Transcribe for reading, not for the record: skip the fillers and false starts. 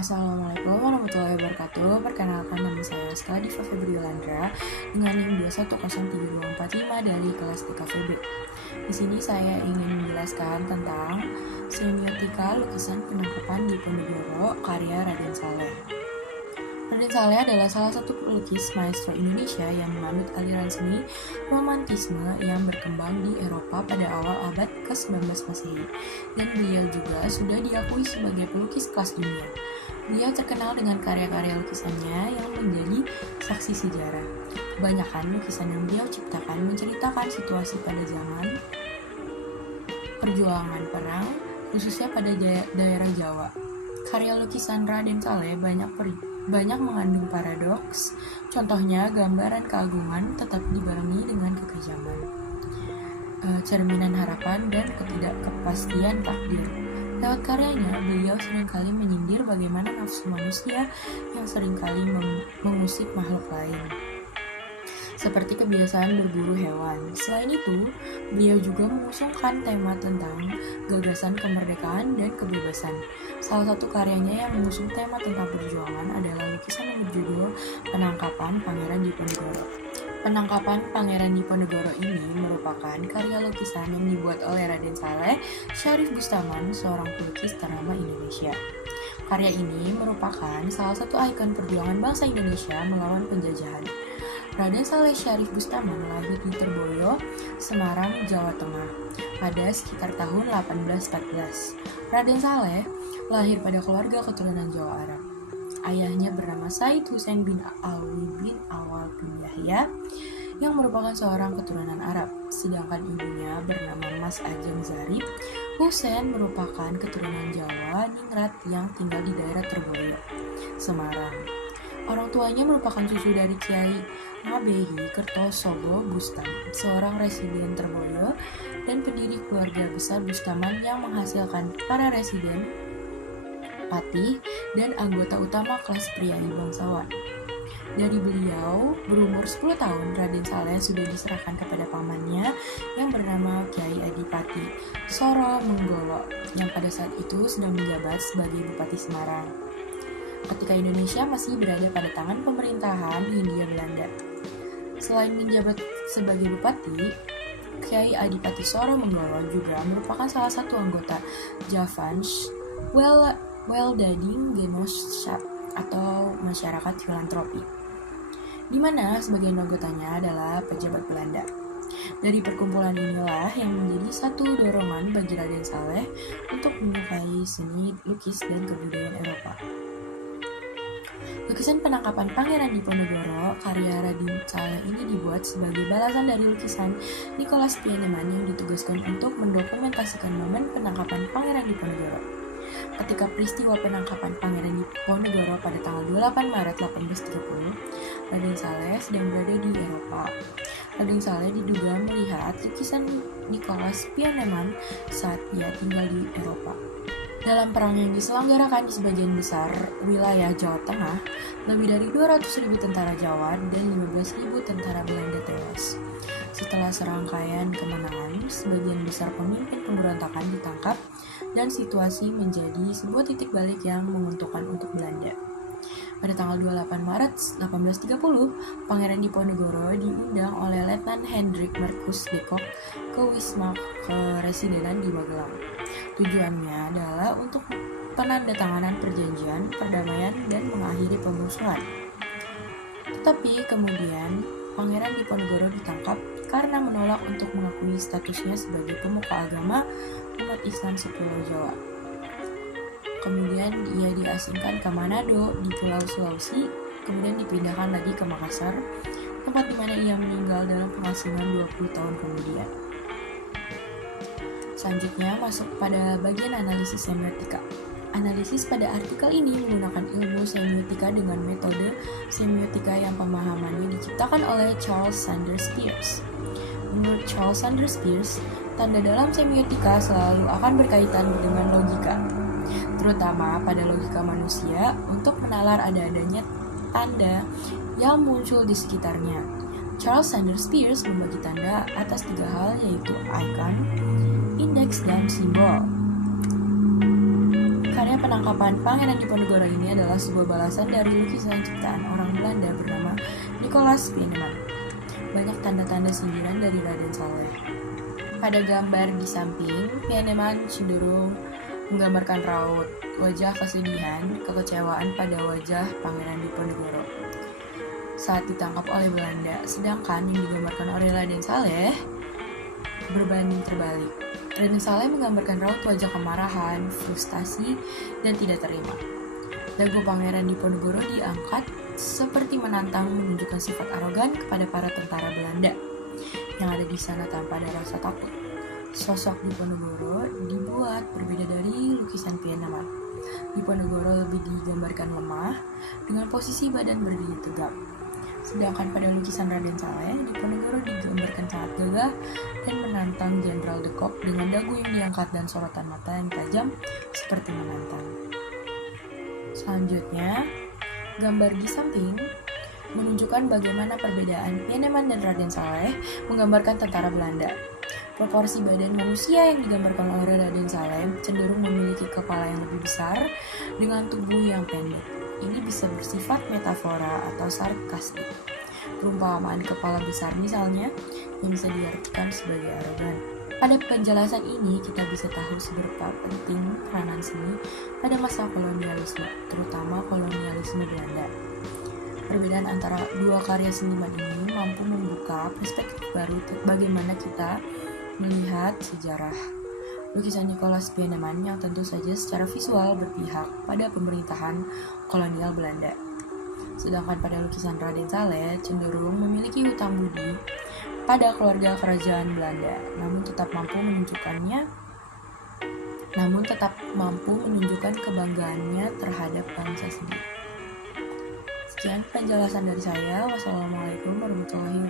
Assalamualaikum warahmatullahi wabarakatuh. Perkenalkan, nama saya Aska Diva Febriolandra dengan NIM 2103245 dari kelas TKVB. Di sini saya ingin menjelaskan tentang semiotika lukisan penangkapan Diponegoro karya Raden Saleh. Raden Saleh adalah salah satu pelukis maestro Indonesia yang menganut aliran seni romantisme yang berkembang di Eropa pada awal abad ke-19 Masehi, dan beliau juga sudah diakui sebagai pelukis kelas dunia. Beliau terkenal dengan karya-karya lukisannya yang menjadi saksi sejarah. Kebanyakan lukisan yang beliau ciptakan menceritakan situasi pada zaman perjuangan perang, khususnya pada daerah Jawa. Karya lukisan Raden Saleh banyak mengandung paradoks, contohnya gambaran keagungan tetapi dibarengi dengan kekejaman, cerminan harapan dan ketidakkepastian takdir. Lewat karyanya, beliau seringkali menyindir bagaimana nafsu manusia yang seringkali mengusik makhluk lain, seperti kebiasaan berburu hewan. Selain itu, beliau juga mengusungkan tema tentang gagasan kemerdekaan dan kebebasan. Salah satu karyanya yang mengusung tema tentang perjuangan adalah lukisan yang berjudul Penangkapan Pangeran Diponegoro. Penangkapan Pangeran Diponegoro ini merupakan karya lukisan yang dibuat oleh Raden Saleh Syarif Bustaman, seorang pelukis ternama Indonesia. Karya ini merupakan salah satu ikon perjuangan bangsa Indonesia melawan penjajahan. Raden Saleh Syarif Bustaman lahir di Terboyo, Semarang, Jawa Tengah pada sekitar tahun 1814. Raden Saleh lahir pada keluarga keturunan Jawa Arab. Ayahnya bernama Said Husain bin Alwi bin Awal bin Yahya yang merupakan seorang keturunan Arab, sedangkan ibunya bernama Mas Ajeng Zarif. Husain merupakan keturunan Jawa Ningrat yang tinggal di daerah Terboyo, Semarang. Orang tuanya merupakan cucu dari Kiai Ngabehi Kertosogo Bustam, seorang residen Terboyo dan pendiri keluarga besar Bustaman yang menghasilkan para residen, patih, dan anggota utama kelas priai bangsawan. Dari beliau berumur 10 tahun, Raden Saleh sudah diserahkan kepada pamannya yang bernama Kiai Adipati Soro Menggolo yang pada saat itu sedang menjabat sebagai Bupati Semarang ketika Indonesia masih berada pada tangan pemerintahan Hindia Belanda. Selain menjabat sebagai bupati, Kiai Adipati Soro Menggolo juga merupakan salah satu anggota Javans Weldading Genootschap atau masyarakat filantropi, di mana sebagian anggotanya adalah pejabat Belanda. Dari perkumpulan inilah yang menjadi satu dorongan bagi Raden Saleh untuk menyukai seni lukis dan kebudayaan Eropa. Lukisan Penangkapan Pangeran Diponegoro karya Raden Saleh ini dibuat sebagai balasan dari lukisan Nicholas Pieneman yang ditugaskan untuk mendokumentasikan momen penangkapan Pangeran Diponegoro. Ketika peristiwa penangkapan Pangeran Diponegoro pada tanggal 28 Maret 1830, Raden Saleh sedang berada di Eropa. Raden Saleh diduga melihat lukisan Nicholas Pieneman saat ia tinggal di Eropa. Dalam perang yang diselenggarakan di sebagian besar wilayah Jawa Tengah, lebih dari 200.000 tentara Jawa dan 15.000 tentara Belanda tewas. Setelah serangkaian kemenangan, sebagian besar pemimpin pemberontakan ditangkap dan situasi menjadi sebuah titik balik yang menguntungkan untuk Belanda. Pada tanggal 28 Maret 1830, Pangeran Diponegoro diundang oleh Letnan Hendrik Marcus de Kock ke Wisma Keresidenan di Magelang. Tujuannya adalah untuk penandatanganan perjanjian perdamaian dan mengakhiri pemusuhan. Tetapi kemudian Pangeran Diponegoro ditangkap karena menolak untuk mengakui statusnya sebagai pemuka agama umat Islam sepulau Jawa. Kemudian ia diasingkan ke Manado di Pulau Sulawesi, kemudian dipindahkan lagi ke Makassar, tempat di mana ia meninggal dalam pengasingan 20 tahun kemudian. Selanjutnya masuk pada bagian analisis semiotika. Analisis pada artikel ini menggunakan ilmu semiotika dengan metode semiotika yang pemahamannya diciptakan oleh Charles Sanders Peirce. Menurut Charles Sanders Peirce, tanda dalam semiotika selalu akan berkaitan dengan logika, terutama pada logika manusia untuk menalar ada-adanya tanda yang muncul di sekitarnya. Charles Sanders Peirce membagi tanda atas 3 hal, yaitu icon, indeks, dan simbol. Karya Penangkapan Pangeran Diponegoro ini adalah sebuah balasan dari lukisan ciptaan orang Belanda bernama Nicolaas Pieneman. Banyak tanda-tanda sindiran dari Raden Saleh. Pada gambar di samping, Pieneman cenderung menggambarkan raut, wajah kesedihan, kekecewaan pada wajah Pangeran Diponegoro saat ditangkap oleh Belanda, sedangkan yang digambarkan oleh Raden Saleh berbanding terbalik. Raden Saleh menggambarkan raut wajah kemarahan, frustasi, dan tidak terima. Dagu Pangeran Diponegoro diangkat seperti menantang menunjukkan sifat arogan kepada para tentara Belanda yang ada di sana tanpa ada rasa takut. Sosok Diponegoro dibuat berbeda dari lukisan Pieneman. Diponegoro lebih digambarkan lemah dengan posisi badan berdiri tegak. Sedangkan pada lukisan Raden Saleh, Diponegoro digambarkan sangat gagah dan menantang Jenderal de Kock dengan dagu yang diangkat dan sorotan mata yang tajam seperti menantang. Selanjutnya, gambar di samping menunjukkan bagaimana perbedaan Pieneman dan Raden Saleh menggambarkan tentara Belanda. Proporsi badan manusia yang digambarkan oleh Raden Saleh cenderung memiliki kepala yang lebih besar dengan tubuh yang pendek. Ini bisa bersifat metafora atau sarkastik. Perumpamaan kepala besar misalnya, yang bisa diartikan sebagai arogan. Pada penjelasan ini, kita bisa tahu seberapa penting peranan seni pada masa kolonialisme, terutama kolonialisme Belanda. Perbedaan antara dua karya seniman ini mampu membuka perspektif baru bagaimana kita melihat sejarah. Lukisan Nicolaas Pieneman yang tentu saja secara visual berpihak pada pemerintahan kolonial Belanda. Sedangkan pada lukisan Raden Saleh cenderung memiliki hutang budi pada keluarga kerajaan Belanda, namun tetap mampu menunjukkan kebanggaannya terhadap bangsa sendiri. Sekian penjelasan dari saya. Wassalamualaikum warahmatullahi wabarakatuh.